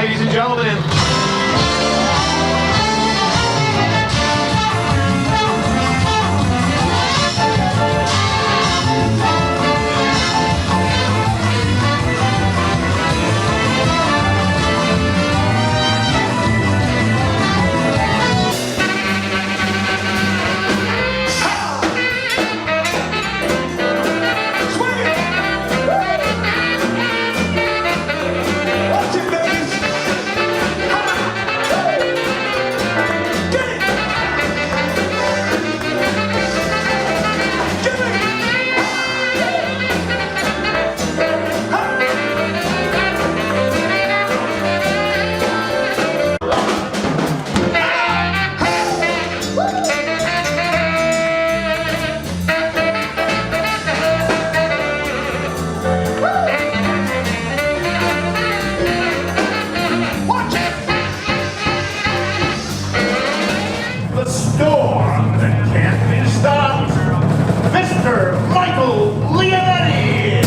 ladies and gentlemen. Leonetti!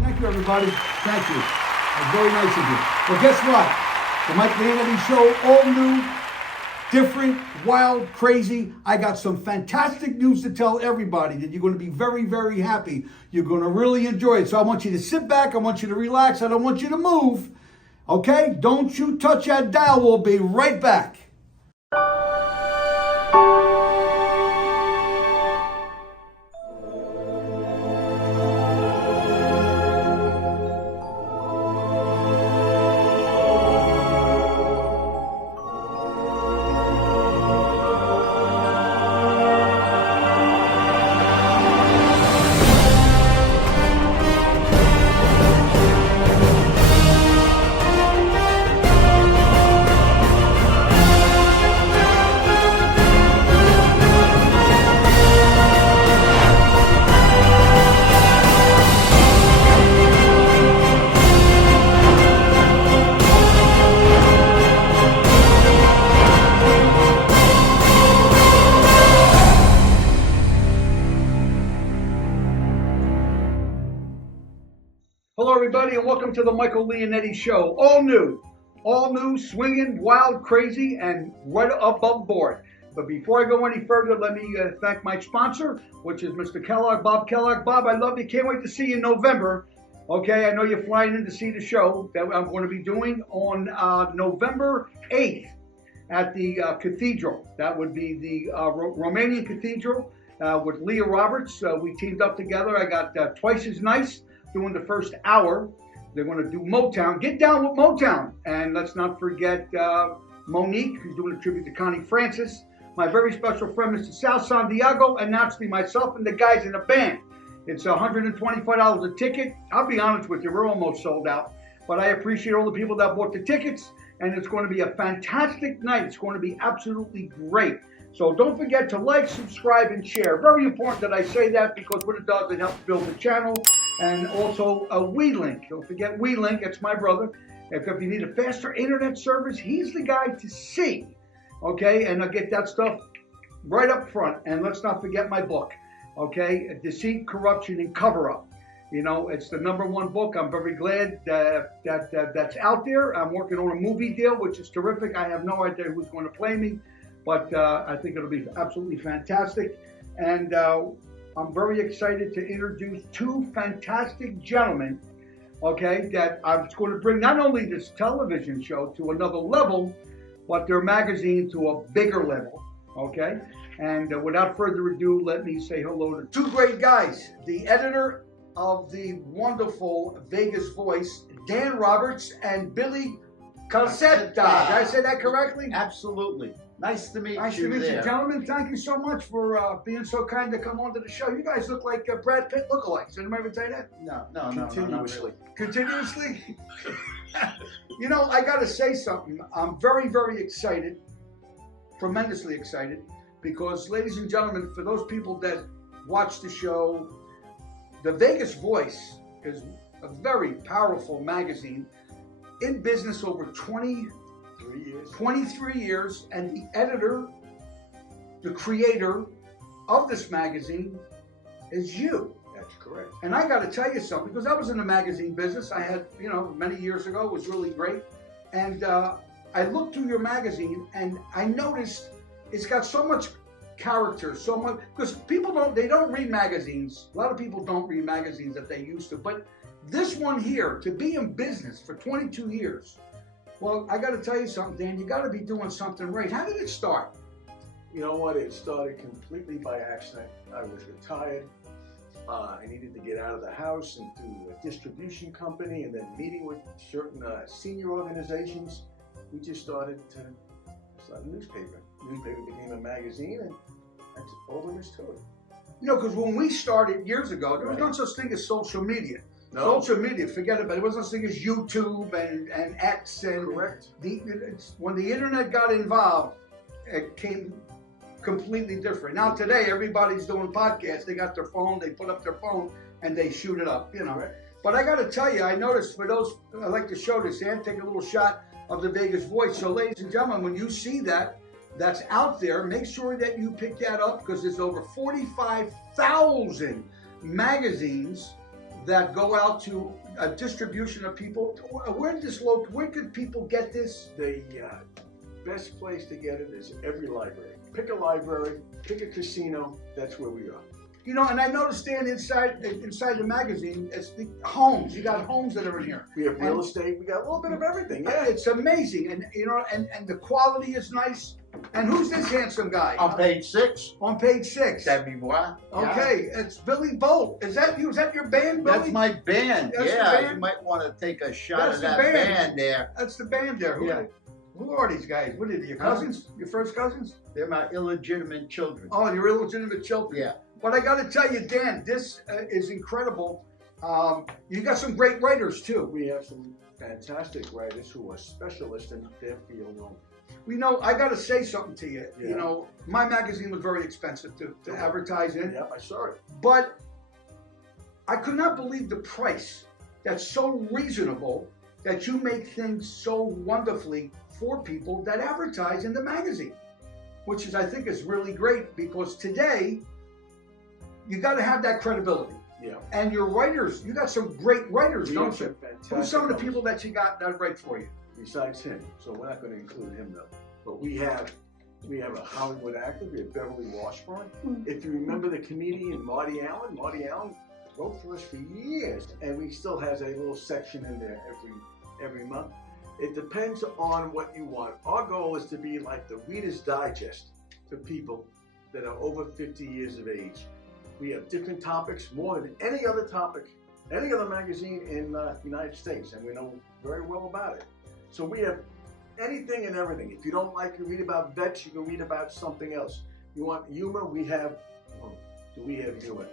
Thank you, everybody. Thank you. That's very nice of you. Well, guess what? The Mike Leonetti Show, all new, different, wild, crazy. I got some fantastic news to tell everybody that you're going to be very, very happy. You're going to really enjoy it. So I want you to sit back. I want you to relax. I don't want you to move. Okay? Don't you touch that dial. We'll be right back. Hello, everybody, and welcome to the Michael Leonetti Show. All new, swinging, wild, crazy, and right above board. But before I go any further, let me thank my sponsor, which is Mr. Kellogg, Bob Kellogg. Bob, I love you. Can't wait to see you in November. Okay, I know you're flying in to see the show that I'm going to be doing on November 8th at the Cathedral. That would be the Romanian Cathedral with Leah Roberts. We teamed up together. I got Twice as Nice doing the first hour. They're going to do Motown. Get down with Motown. And let's not forget Monique, who's doing a tribute to Connie Francis. My very special friend, Mr. Sal Santiago, and naturally myself and the guys in the band. It's $125 a ticket. I'll be honest with you, we're almost sold out. But I appreciate all the people that bought the tickets, and it's going to be a fantastic night. It's going to be absolutely great. So don't forget to like, subscribe, and share. Very important that I say that, because what it does, it helps build the channel. And also WeLink. Don't forget WeLink. It's my brother. If you need a faster internet service, he's the guy to see. Okay, and I'll get that stuff right up front. And let's not forget my book. Okay, Deceit, Corruption, and Cover-Up. You know, it's the #1 book. I'm very glad that's out there. I'm working on a movie deal, which is terrific. I have no idea who's going to play me, but I think it'll be absolutely fantastic. And I'm very excited to introduce two fantastic gentlemen, okay, that I'm going to bring not only this television show to another level, but their magazine to a bigger level, okay? And without further ado, let me say hello to two great guys. The editor of the wonderful Vegas Voice, Dan Roberts, and Billy Caserta. Did I say that correctly? Absolutely. Nice to meet you. Nice to meet you, gentlemen. Thank you so much for being so kind to come on to the show. You guys look like Brad Pitt lookalikes. Did anybody ever tell you that? No, Continuously. not really. Continuously? You know, I got to say something. I'm very, very excited, tremendously excited, because, ladies and gentlemen, for those people that watch the show, the Vegas Voice is a very powerful magazine in business over 23 years, and the editor, the creator of this magazine is you. That's correct. And I got to tell you something, because I was in the magazine business. I had, many years ago. It was really great. And I looked through your magazine, and I noticed it's got so much character, so much, because people don't read magazines. A lot of people don't read magazines that they used to. But this one here, to be in business for 22 years, well, I got to tell you something, Dan. You got to be doing something right. How did it start? You know what? It started completely by accident. I was retired. I needed to get out of the house and through a distribution company, and then meeting with certain senior organizations, we just started a newspaper. The newspaper became a magazine, and that's all there is to it. Because when we started years ago, there was no such thing as social media. No. Social media, forget about it. There was no such thing as YouTube and X. And Correct. When the internet got involved, it came completely different. Now today, everybody's doing podcasts. They got their phone, they put up their phone, and they shoot it up, Right. But I got to tell you, I noticed for those, I like to show this, and take a little shot of the Vegas Voice. So ladies and gentlemen, when you see that's out there, make sure that you pick that up, because there's over 45,000 magazines that go out to a distribution of people. Where could people get this? The best place to get it is every library. Pick a library, pick a casino, that's where we are. And I noticed, Dan, inside the magazine, it's the homes. You got homes that are in here. We have real estate, we got a little bit of everything, yeah. It's amazing, and the quality is nice. And who's this handsome guy? On page 6. On page 6. Debbie Bois. Okay, it's Billy Bolt. Is that you? Is that your band, Billy? That's my band. That's yeah, the band? you might want to take a shot That's of the that band. band there. That's the band there. Who are these guys? What are they, your cousins? Your first cousins? They're my illegitimate children. Oh, your illegitimate children. Yeah. But I got to tell you, Dan, this is incredible. You got some great writers too. We have some fantastic writers who are specialists in their field only. I got to say something to you. Yeah. My magazine was very expensive to advertise in. Yep, I saw it. But I could not believe the price. That's so reasonable, that you make things so wonderfully for people that advertise in the magazine, which I think is really great, because today you got to have that credibility. Yeah. And your writers, you got some great writers, We don't have some you? fantastic Who's some of the writers. people that you got that write for you? Besides him, so we're not going to include him though. But we have a Hollywood actor. We have Beverly Washburn. If you remember the comedian Marty Allen wrote for us for years, and we still has a little section in there every month. It depends on what you want. Our goal is to be like the Reader's Digest for people that are over 50 years of age. We have different topics, more than any other topic, any other magazine in the United States, and we know very well about it. So we have anything and everything. If you don't like to read about vets, you can read about something else. You want humor, we have humor?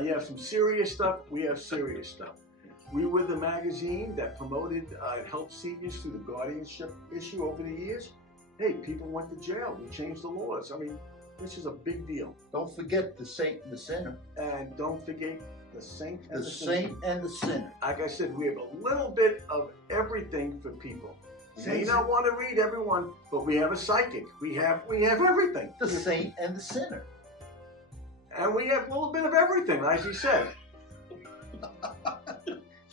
You have some serious stuff, we have serious stuff. We were the magazine that promoted and helped seniors through the guardianship issue over the years. Hey, people went to jail. We changed the laws. I mean, this is a big deal. Don't forget the saint and the sinner. And don't forget the saint and The the saint sinner. and the sinner. Like I said, we have a little bit of everything for people. You may Saints- not want to read everyone, but we have a psychic. We have everything. The saint and the sinner. And we have a little bit of everything, as you said.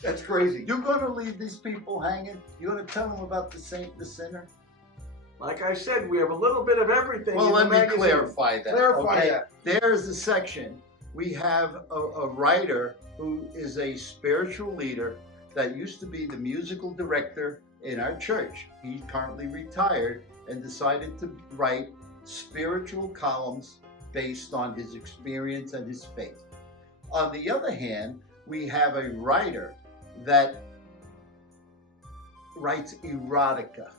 That's crazy. You're going to leave these people hanging? You're going to tell them about the saint and the sinner? Like I said, we have a little bit of everything. Well, in let the me magazine. clarify that. Clarify okay? that. There's a section. We have a writer who is a spiritual leader that used to be the musical director in our church. He's currently retired and decided to write spiritual columns based on his experience and his faith. On the other hand, we have a writer that writes erotica,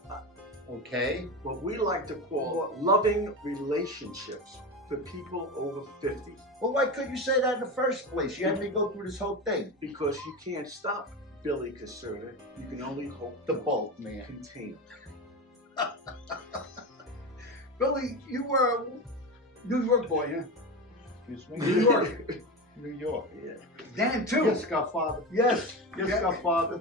okay? What we like to call loving relationships for people over 50. Well, why couldn't you say that in the first place? You had me go through this whole thing. Because you can't stop Billy Caserta. You can only hope The bolt, man. contain. Billy, you were a New York boy, huh? Excuse me? New York. New York. Yeah. Dan, too. Yes, Godfather. Yes. Yes, Yeah. Godfather.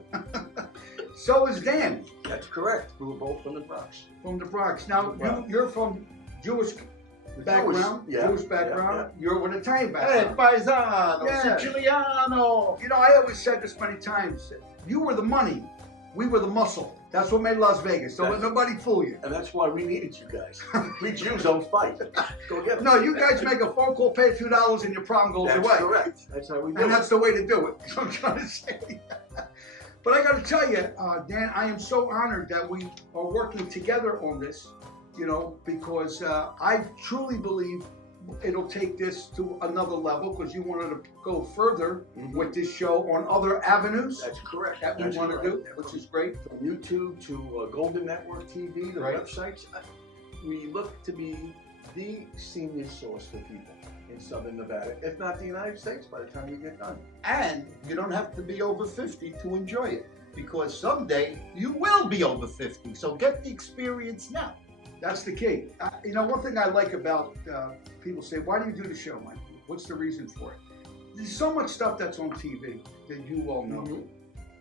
So is Dan That's correct. We were both from the Bronx. from the Bronx. Now, Wow. you're from Jewish background, yeah, Jewish background. You're with Italian Hey, background. paisano, Yeah. siciliano. You know, I always said this many times. You were the money. We were the muscle. That's what made Las Vegas. Don't let nobody fool you. And that's why we needed you guys. We Jews don't fight. Go get them. No, you guys make a phone call, pay a few dollars, and your problem goes That's away. correct. That's how we do And it. that's the way to do it. I'm trying to say. But I got to tell you, Dan, I am so honored that we are working together on this, you know, because I truly believe it'll take this to another level because you wanted to go further with this show on other avenues That's correct. that we That's want to correct. do, which is great. From YouTube to Golden Network TV, the Right. websites, we look to be the senior source for people in Southern Nevada, if not the United States, by the time we get done. And you don't have to be over 50 to enjoy it, because someday you will be over 50. So get the experience now. That's the key. You know, one thing I like about people say, why do you do the show, Mike? What's the reason for it? There's so much stuff that's on TV that you all know.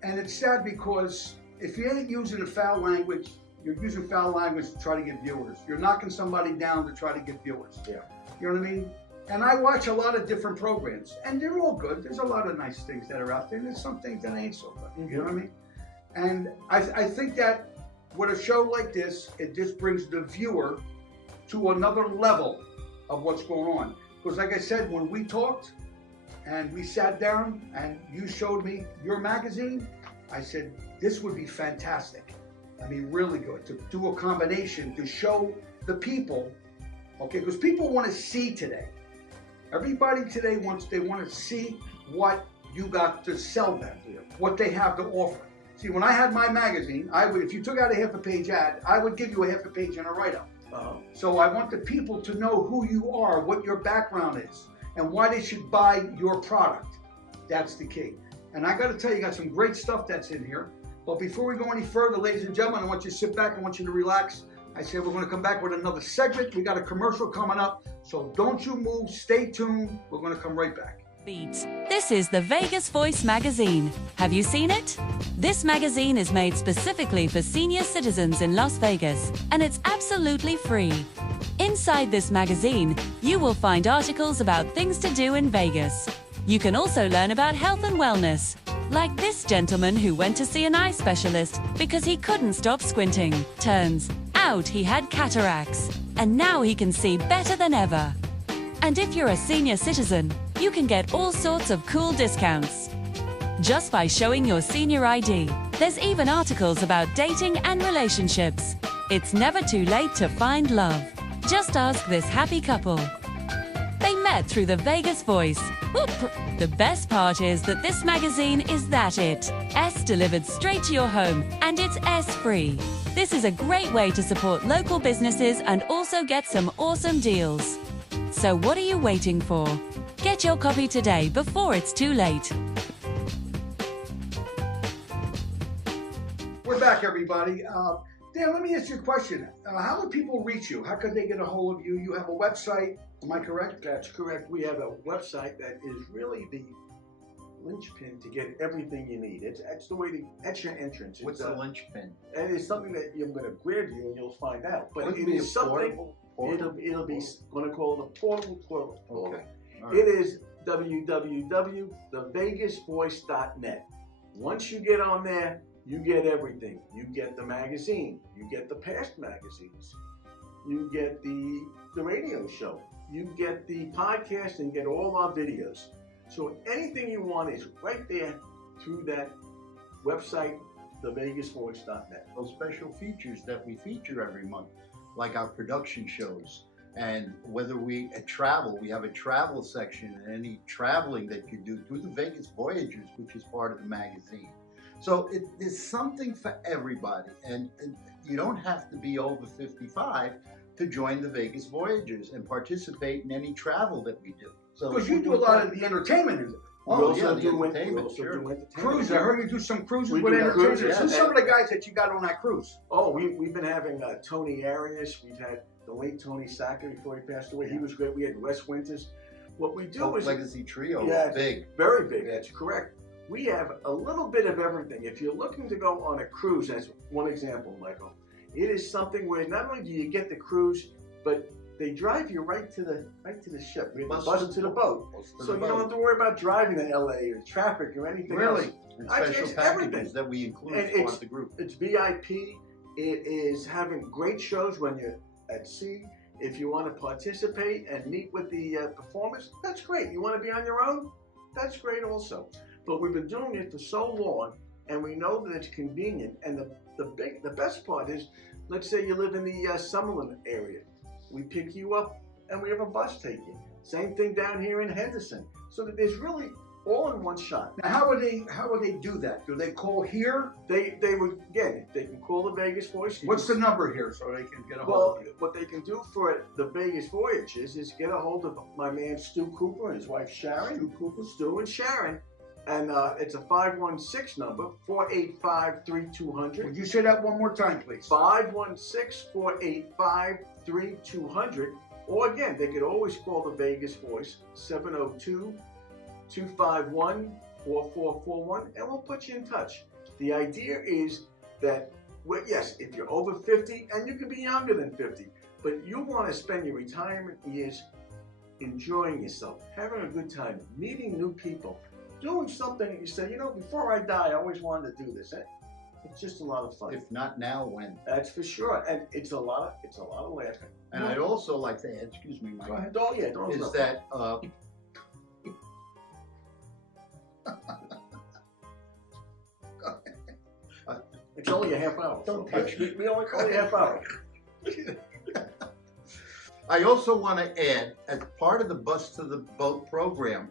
And it's sad because if you ain't using a foul language, you're using foul language to try to get viewers. You're knocking somebody down to try to get viewers. Yeah. You know what I mean? And I watch a lot of different programs, and they're all good. There's a lot of nice things that are out there, and there's some things that ain't so good. You know what I mean? And I think that with a show like this, it just brings the viewer to another level of what's going on. Because like I said, when we talked and we sat down and you showed me your magazine, I said, this would be fantastic. I mean, really good to do a combination to show the people, okay, because people want to see today. Everybody today they want to see what you got to sell them, what they have to offer. See, when I had my magazine, I would, if you took out a half a page ad, I would give you a half a page and a write-up. So I want the people to know who you are, what your background is, and why they should buy your product. That's the key. And I got to tell you, you got some great stuff that's in here. But before we go any further, ladies and gentlemen, I want you to sit back. I want you to relax. I said we're going to come back with another segment. We got a commercial coming up. So don't you move. Stay tuned. We're going to come right back. This is the Vegas Voice magazine. Have you seen it? This magazine is made specifically for senior citizens in Las Vegas, and it's absolutely free. Inside this magazine, you will find articles about things to do in Vegas. You can also learn about health and wellness, like this gentleman who went to see an eye specialist because he couldn't stop squinting. Turns out he had cataracts, and now he can see better than ever. And if you're a senior citizen, you can get all sorts of cool discounts just by showing your senior ID. There's even articles about dating and relationships. It's never too late to find love. Just ask this happy couple. They met through the Vegas Voice. Whoop. The best part is that this magazine is it. S delivered straight to your home, and it's S-free. This is a great way to support local businesses and also get some awesome deals. So what are you waiting for? Get your copy today before it's too late. We're back, everybody. Dan, let me ask you a question. How would people reach you? How could they get a hold of you? You have a website, am I correct? That's correct. We have a website that is really the linchpin to get everything you need. It's the way to, that's your entrance. What's the linchpin? And it's something that I'm going to grab you and you'll find out. But Wouldn't it be is something, portable? it'll be going to call it a portable toilet. Okay. All It is www.thevegasvoice.net. Once you get on there, you get everything. You get the magazine. You get the past magazines. You get the radio show. You get the podcast and get all our videos. So anything you want is right there through that website, thevegasvoice.net. Those special features that we feature every month, like our production shows. And whether we travel, we have a travel section, and any traveling that you do through the Vegas Voyagers, which is part of the magazine. So there's something for everybody, and you don't have to be over 55 to join the Vegas Voyagers and participate in any travel that we do. So Because you do a lot of the entertainment, is it? Oh, We also yeah, the do entertainment, sure. entertainment. Cruise. I heard you do some cruises We with do entertainers. cruises, Who's yeah. some of the guys that you got on that cruise? Oh, we've been having Tony Arias. We've had the late Tony Saka before he passed away. He was great. We had Wes Winters. What we do is Legacy Trio, Yeah. big. very big. That's correct. we have a little bit of everything. If you're looking to go on a cruise, as one example, Michael, it is something where not only do you get the cruise, but they drive you right to the ship, bus to the boat. So you don't have to worry about driving to LA or traffic or anything else. Really? And special packages that we include for the group. It's VIP. It is having great shows when you're at sea. If you want to participate and meet with the performers, that's great. You want to be on your own? That's great also. But we've been doing it for so long, and we know that it's convenient. And the best part is, let's say you live in the Summerlin area. We pick you up, and we have a bus take you. Same thing down here in Henderson. So that there's really all in one shot. Now, how would they do that? Do they call here? They would, again, they can call the Vegas Voice. What's the number here so they can get a hold of you? What they can do for the Vegas Voyages is get a hold of my man Stu Cooper and his wife Sharon. Stu and Sharon. And it's a 516 number, 485-3200. Would you say that one more time, please? 516-485-3200. Or again, they could always call the Vegas Voice, 702-251-4441, and we'll put you in touch. The idea is that, well, yes, if you're over 50, and you can be younger than 50, but you want to spend your retirement years enjoying yourself, having a good time, meeting new people, doing something that you say, you know, before I die, I always wanted to do this. It's just a lot of fun. If not now, when? That's for sure, and it's a lot of laughing. And I'd also like to add, excuse me, Mike. Go ahead. Don't is that it's only a half hour. Don't touch me. We only call it a half hour. I also want to add, as part of the Bus to the Boat program,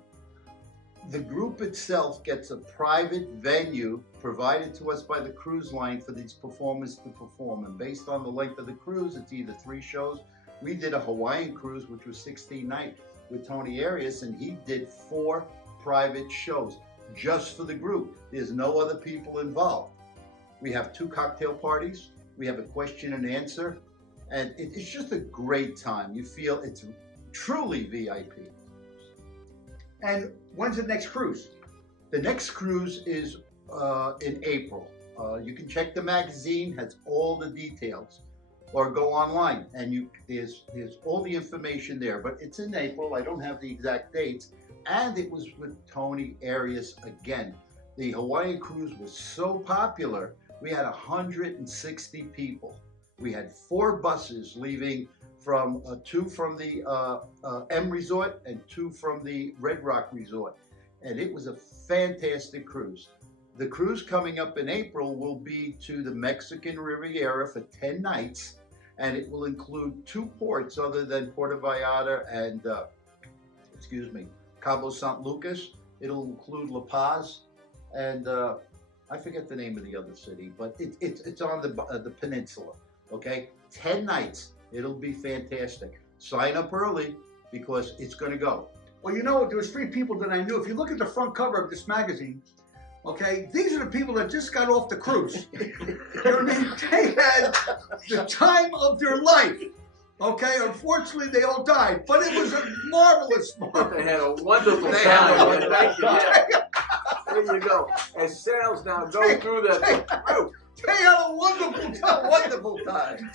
the group itself gets a private venue provided to us by the cruise line for these performers to perform. And based on the length of the cruise, it's either 3 shows. We did a Hawaiian cruise, which was 16 nights with Tony Arias, and he did 4 private shows just for the group. There's no other people involved. We have 2 cocktail parties. We have a question and answer. And it's just a great time. You feel it's truly VIP. And when's the next cruise? The next cruise is in April. You can check the magazine, has all the details, or go online, and there's all the information there. But it's in April. I don't have the exact dates, and it was with Tony Arias again. The Hawaiian cruise was so popular, we had 160 people. We had 4 buses leaving from 2 from the M Resort and 2 from the Red Rock Resort. And it was a fantastic cruise. The cruise coming up in April will be to the Mexican Riviera for 10 nights, and it will include 2 ports other than Puerto Vallarta and, Cabo San Lucas. It'll include La Paz and I forget the name of the other city, but it's on the peninsula, okay? 10 nights. It'll be fantastic. Sign up early because it's going to go. Well, you know, there was 3 people that I knew. If you look at the front cover of this magazine, okay, these are the people that just got off the cruise. You know what I mean? They had the time of their life. Okay, unfortunately, they all died, but it was a marvelous. They had a wonderful time. Thank you. There you go. As sales now go through the roof. They had a wonderful time. Wonderful time.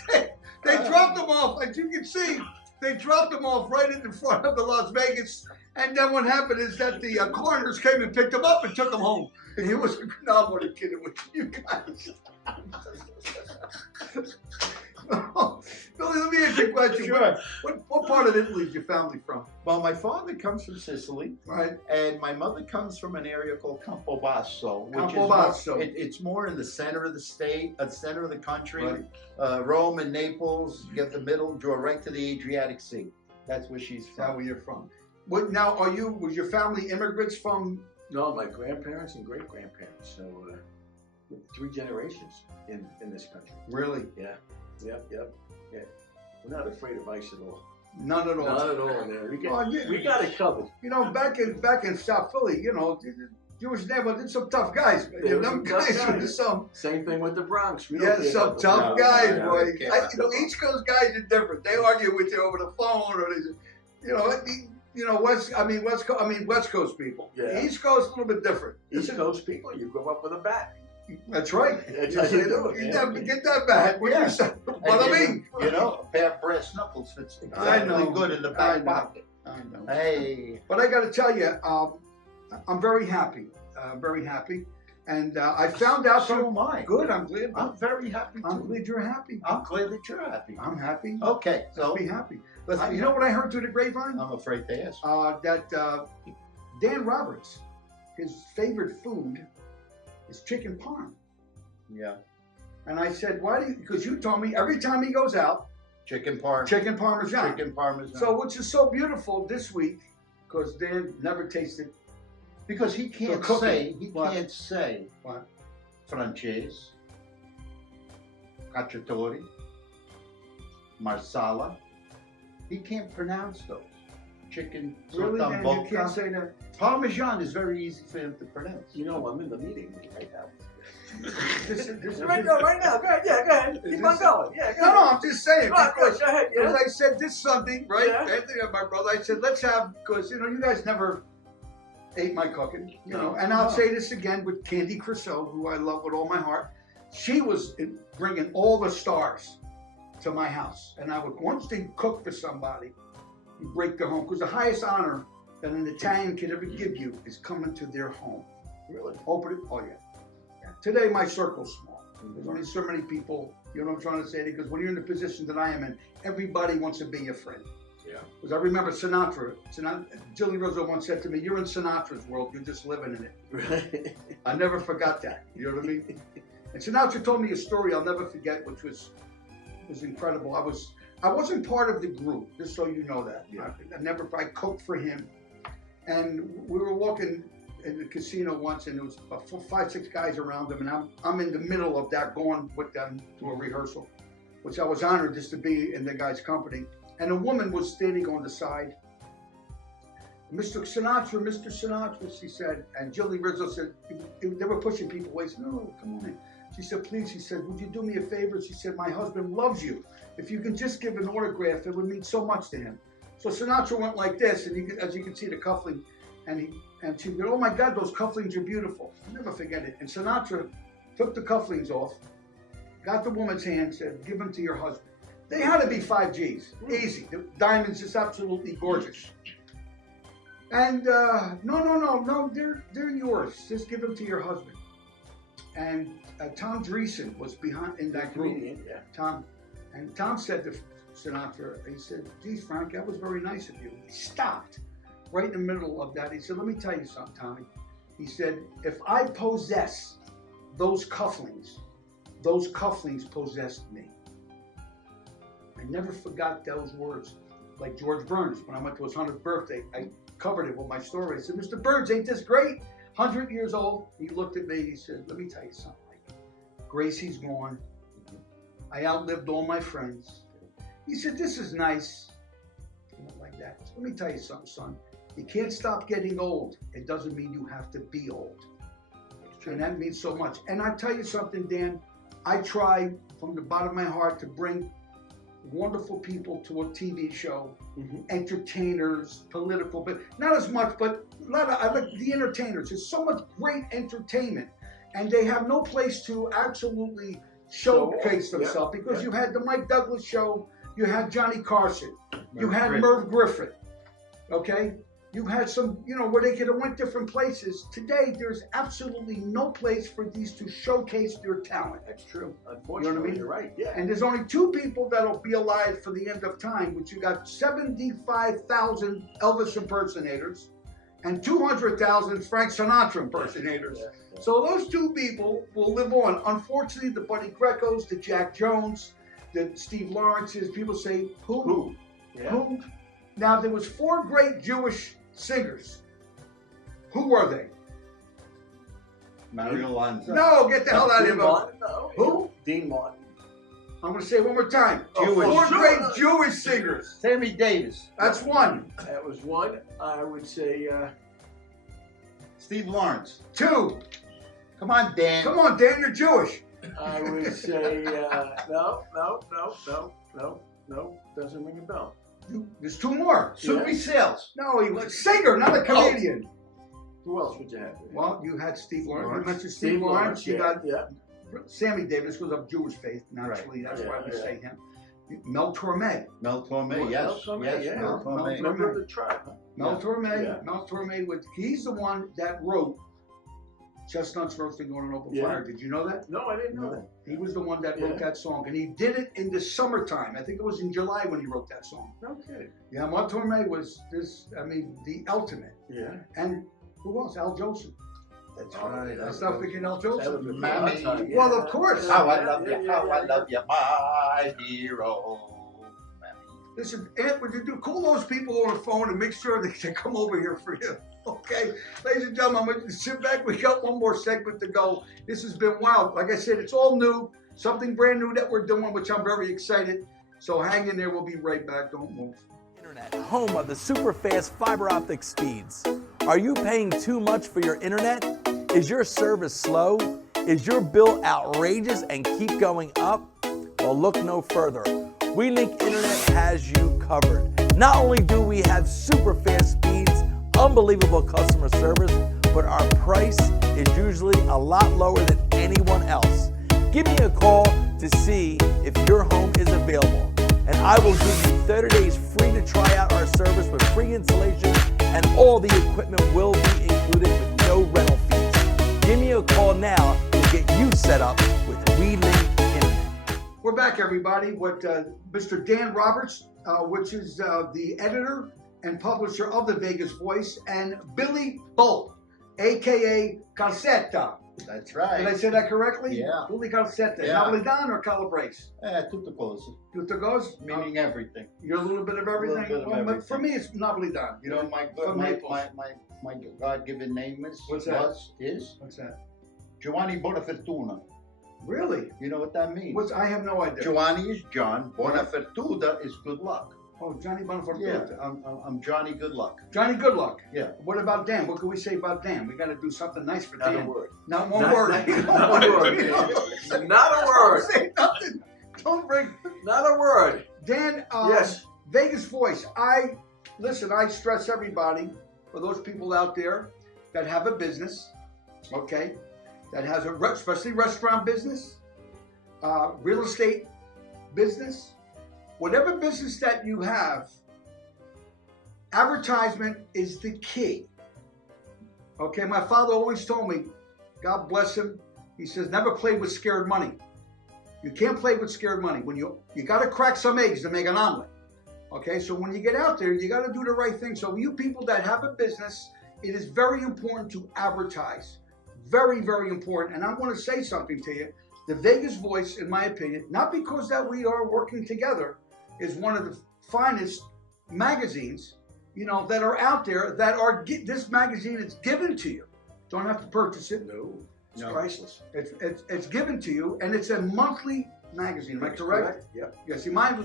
They dropped them off, as you can see. They dropped them off right in the front of the Las Vegas, and then what happened is that the coroners came and picked them up and took them home. And he was, no, I'm only kidding with you guys. Billy, let me ask you a question. Sure. What part of Italy is your family from? Well, my father comes from Sicily, Right. and my mother comes from an area called Campobasso, which Campobasso. it's more in the center of the state, center of the country. Right. Rome and Naples, you get the middle, draw right to the Adriatic Sea. That's where she's Is that from. where you're from? What now? Was your family immigrants from? No, my grandparents and great-grandparents. So 3 generations in this country. Really? Yeah. Yep. We're not afraid of ice at all. None at all. Not at all, man. Oh, We got it covered. You know, back in South Philly, you know, Jewish neighborhood, there's some tough guys. There were Them some tough guys guys. were some. Same thing with the Bronx. We Yeah, don't care some about the tough Bronx. guys, no, boy. I can't. East Coast guys are different. They argue with you over the phone, or they, you know, West Coast people. Yeah. East Coast a little bit different. East Coast people, you grow up with a bat. That's right. That's how you do it. Get that back. What Yeah. you say? But I mean, a pair of brass knuckles fits I exactly know. good in the I back know. pocket. I know. Hey, But I got to tell you, I'm very happy. And I found out. so am I. Good. I'm glad. I'm very happy I'm too. glad you're happy. I'm glad that you're happy. I'm happy. Okay, so Let's be happy. let's be You know what I heard through the grapevine? I'm afraid to ask. That Dan Roberts, his favorite food is chicken parm. Yeah, And I said, why do you? Because you told me every time he goes out, chicken parm. chicken parmesan. Chicken parmesan. So, which is so beautiful this week, because Dan never tasted. because he can't cooking. say What? What? francese, cacciatore, marsala. He can't pronounce those. Chicken Really, Dan, you bocca. can't say that. Parmesan is very easy for him to pronounce. You know, I'm in the meeting right now. This, Right now. Go ahead. Yeah, go ahead. Keep on going. Yeah, go No, ahead. I'm just saying Go ahead, because go ahead. as Yeah. I said this Sunday, right? Yeah. Anthony and my brother, I said let's have because you guys never ate my cooking, No, and I'll no. say this again with Candy Crusoe, who I love with all my heart. She was bringing all the stars to my house, and I would once they cook for somebody, you break their home because the highest honor that an Italian could ever give you is coming to their home. Really? Open it. Oh yeah. Today my circle's small. There's only so many people. You know what I'm trying to say? Because when you're in the position that I am in, everybody wants to be your friend. Yeah. Because I remember Sinatra. Jilly Rizzo once said to me, "You're in Sinatra's world. You're just living in it." Right. I never forgot that. You know what I mean? And Sinatra told me a story I'll never forget, which was incredible. I wasn't part of the group, just so you know that. Yeah. I cooked for him, and we were walking in the casino once, and there was about 5, 6 guys around him, and I'm in the middle of that, going with them to a rehearsal, which I was honored just to be in the guy's company. And a woman was standing on the side. Mr. Sinatra, she said, and Jilly Rizzo said, they were pushing people away. She said, no, come on in. She said, please, she said, would you do me a favor? She said, my husband loves you. If you can just give an autograph, it would mean so much to him. So Sinatra went like this, and as you can see the cuffling, and she said, oh my God, those cufflings are beautiful. I'll never forget it. And Sinatra took the cufflings off, got the woman's hand, said, give them to your husband. They had to be 5 G's, easy. The diamonds, just absolutely gorgeous. And no, they're yours. Just give them to your husband. And Tom Dreesen was behind in that group. Yeah. Tom said to Sinatra, he said, geez, Frank, that was very nice of you. He stopped right in the middle of that. He said, let me tell you something, Tommy. He said, if I possess those cufflings possessed me. I never forgot those words. Like George Burns, when I went to his 100th birthday, I covered it with my story. I said, Mr. Burns, ain't this great? 100 years old. He looked at me, he said, let me tell you something. Gracie's gone. I outlived all my friends. He said, this is nice. Like that. So let me tell you something, son. You can't stop getting old. It doesn't mean you have to be old. And that means so much. And I tell you something, Dan, I try from the bottom of my heart to bring wonderful people to a TV show, entertainers, political, but not as much, but I like the entertainers. There's so much great entertainment, and they have no place to absolutely showcase themselves because you had the Mike Douglas show, you had Johnny Carson, you had Merv Griffin, okay? You had some, where they could have went different places. Today, there's absolutely no place for these to showcase their talent. That's true. Unfortunately, You know what I mean? You're right. Yeah. And there's only 2 people that'll be alive for the end of time, which you got 75,000 Elvis impersonators and 200,000 Frank Sinatra impersonators. Yeah. So those 2 people will live on. Unfortunately, the Buddy Grecos, the Jack Jones, the Steve Lawrences, people say, who? Yeah. Who? Now, there was 4 great Jewish singers. Who were they? Mario Lanza. No, get the hell out of here. Dean Martin? No. Who? Dean Martin. I'm going to say it one more time. Jewish. 4 great Jewish singers. Sammy Davis. That's 1. That was 1. I would say. Steve Lawrence. 2. Come on, Dan. Come on, Dan, you're Jewish. I would say no. Doesn't ring a bell. There's two more. Soupy Sales. No, he was a singer, not a comedian. Who else would you have? Well, you had Steve Lawrence. Lawrence. You mentioned Steve Lawrence. You got yeah. Sammy Davis was of Jewish faith, naturally. That's why we say him. Mel Torme. Mel Torme, yes. Mel Torme. Member of the tribe. Huh? Mel Torme. Yeah. Mel Torme he's the one that wrote Chestnuts Roasting on an Open Fire. Did you know that? No, I didn't know that. He was the one that wrote that song, and he did it in the summertime. I think it was in July when he wrote that song. Okay. Yeah, Mel Torme was the ultimate. Yeah. And who else? Al Jolson. That's right. That's not thinking Al Jolson. Mammy. Well, of course. How I love you, how I love you, my hero. Listen, Aunt, would you call those people on the phone and make sure they come over here for you? Okay, ladies and gentlemen, I'm going to sit back. We got one more segment to go. This has been wild. Like I said, it's all new, something brand new that we're doing, which I'm very excited. So hang in there. We'll be right back. Don't move. Internet, home of the super fast fiber optic speeds. Are you paying too much for your internet? Is your service slow? Is your bill outrageous and keep going up? Well, look no further. WeLink Internet has you covered. Not only do we have super fast speeds, unbelievable customer service, but our price is usually a lot lower than anyone else. Give me a call to see if your home is available, and I will give you 30 days free to try out our service with free installation, and all the equipment will be included with no rental fees. Give me a call now to get you set up with WeLink Internet. We're back, everybody, with Mr. Dan Roberts, which is the editor and publisher of the Vegas Voice, and Billy Bolt, a.k.a. Caserta. That's right. Did I say that correctly? Yeah. Billy Caserta. Yeah. Napolitan or Calabrese? Tutto cose. Tutto goes? Meaning everything. You're a little bit of everything? A little bit of Well, everything. But for me, it's Napolitan. You know, my God-given name is? What's that? Is? What's that? Giovanni Bonafortuna. Really? You know what that means? I have no idea. Giovanni is John. Bonafortuna is good luck. Oh, Johnny Bonafortuna. Yeah, I'm Johnny Good Luck. Johnny Good Luck. Yeah. What about Dan? What can we say about Dan? We got to do something nice for Not Dan. a word. Not one Not- word. not one word. Not a word. Don't say nothing. Don't bring. Not a word. Dan, Yes. Vegas Voice. I stress everybody, for those people out there that have a business, okay, that has especially restaurant business, real estate business, whatever business that you have, advertisement is the key. Okay, my father always told me, God bless him, he says, never play with scared money. You can't play with scared money. When you got to crack some eggs to make an omelet. Okay, so when you get out there, you got to do the right thing. So you people that have a business, it is very important to advertise. Very, very important. And I want to say something to you. The Vegas Voice, in my opinion, not because that we are working together, is one of the finest magazines, that are out there, that are, this magazine is given to you. Don't have to purchase it. No. It's No. priceless. It's given to you, and it's a monthly magazine. Am I correct? Yep. Yeah. See, mine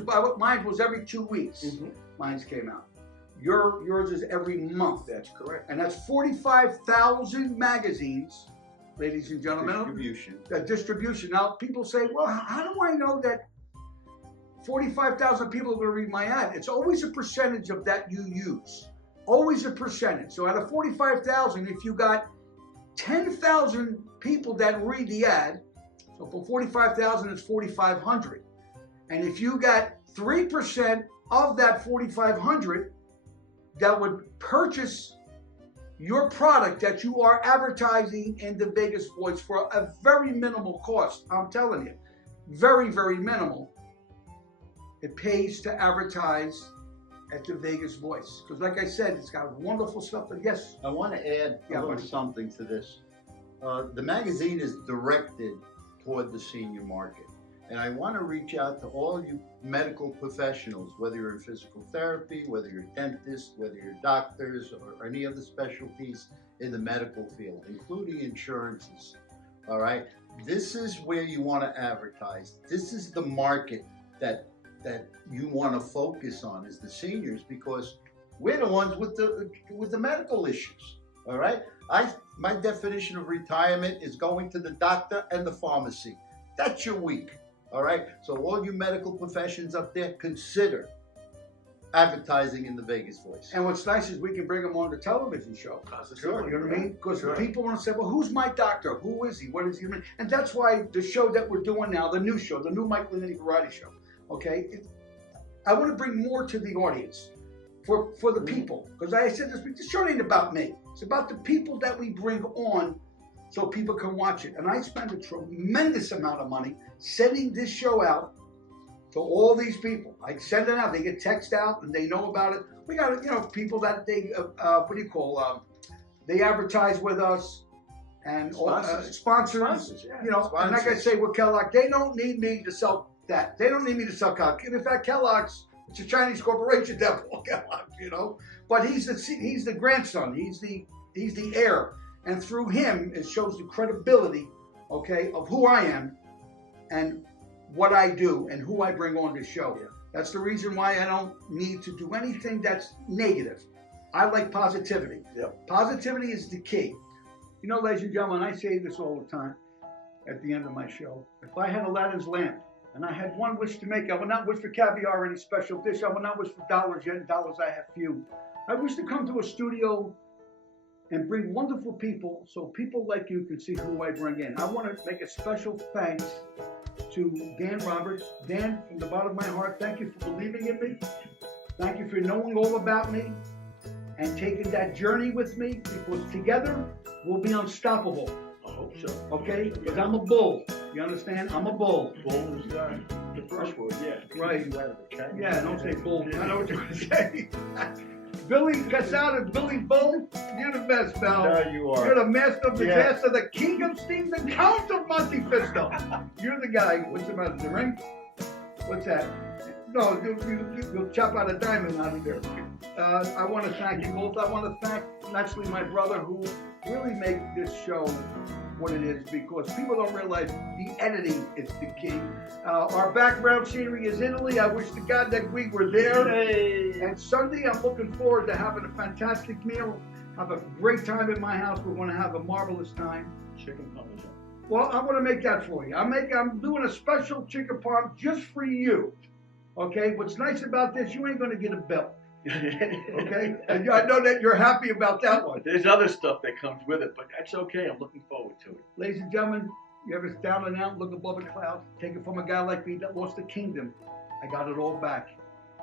was every 2 weeks. Mine came out. Yours is every month. That's correct. And that's 45,000 magazines, ladies and gentlemen. Distribution. Distribution. Now, people say, well, how do I know that 45,000 people are going to read my ad? It's always a percentage of that you use. Always a percentage. So out of 45,000, if you got 10,000 people that read the ad, so for 45,000, it's 4,500. And if you got 3% of that 4,500 that would purchase your product that you are advertising in the Vegas Voice for a very minimal cost, I'm telling you, very, very minimal, it pays to advertise at the Vegas Voice. Because like I said, it's got wonderful stuff. But yes. I want to add a little buddy. something to this. The magazine is directed toward the senior market. And I want to reach out to all you medical professionals, whether you're in physical therapy, whether you're dentists, whether you're doctors, or any other specialties in the medical field, including insurances. All right? This is where you want to advertise. This is the market that you want to focus on, is the seniors, because we're the ones with the medical issues. All right? My definition of retirement is going to the doctor and the pharmacy. That's your week. All right? So all you medical professions up there, consider advertising in the Vegas Voice. And what's nice is we can bring him on the television show. Sure. You know what I mean? Because Sure. people want to say, well, who's my doctor? Who is he? What is he? And that's why the show that we're doing now, the new show, the new Mike Leonetti variety show, okay? I want to bring more to the audience for the people. Because I said this show ain't about me. It's about the people that we bring on so people can watch it. And I spend a tremendous amount of money sending this show out to all these people. I send it out. They get text out and they know about it. We got, people that they, they advertise with us and sponsors. Yeah. And like I say with Kellogg, they don't need me to sell that. They don't need me to sell Kellogg. In fact, Kellogg's, it's a Chinese corporation, devil, Kellogg, But he's the grandson. He's the heir. And through him, it shows the credibility, of who I am and what I do and who I bring on the show. Yeah. That's the reason why I don't need to do anything that's negative. I like positivity. Yep. Positivity is the key. Ladies and gentlemen, I say this all the time at the end of my show. If I had Aladdin's lamp and I had one wish to make, I would not wish for caviar or any special dish. I would not wish for dollars, yet dollars I have few. I wish to come to a studio and bring wonderful people so people like you can see who I bring in. I want to make a special thanks to Dan Roberts. Dan, from the bottom of my heart, thank you for believing in me. Thank you for knowing all about me and taking that journey with me, because together we'll be unstoppable. I hope so. Okay? Because I'm a bull. You understand? I'm a bull. Bull is the first word, yeah. Right. Okay. Yeah, don't say bull. I know what you're going to say. Billy Caserta, Billy Bull, you're the best, pal. No, you are. You're the master of the master, the king of steam, the count of Monte Fisto. You're the guy. What's the matter? The ring? What's that? No, you'll chop out a diamond out of there. I want to thank you both. I want to thank naturally my brother who really made this show what it is, because people don't realize the editing is the key. Our background scenery is Italy. I wish to God that we were there. Hey. And Sunday, I'm looking forward to having a fantastic meal. Have a great time in my house. We're going to have a marvelous time. Chicken parmesan. Well, I'm going to make that for you. I'm doing a special chicken parm just for you. Okay? What's nice about this, you ain't going to get a bill. Okay? And I know that you're happy about that one. There's other stuff that comes with it, but that's okay. I'm looking forward to it. Ladies and gentlemen, you ever down and out, look above a cloud, take it from a guy like me that lost the kingdom. I got it all back.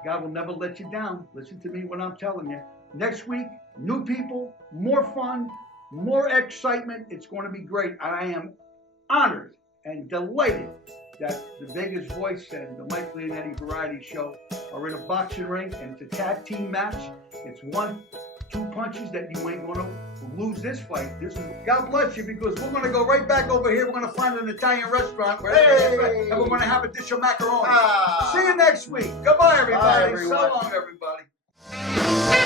God will never let you down. Listen to me when I'm telling you. Next week, new people, more fun, more excitement. It's going to be great. I am honored and delighted that the Vegas Voice and the Mike Leonetti Variety Show are in a boxing ring, and it's a tag team match. It's 1-2 punches that you ain't going to lose this fight. God bless you, because we're going to go right back over here. We're going to find an Italian restaurant and we're going to have a dish of macaroni. See you next week. Goodbye, everybody. Bye, everyone. So long, everybody.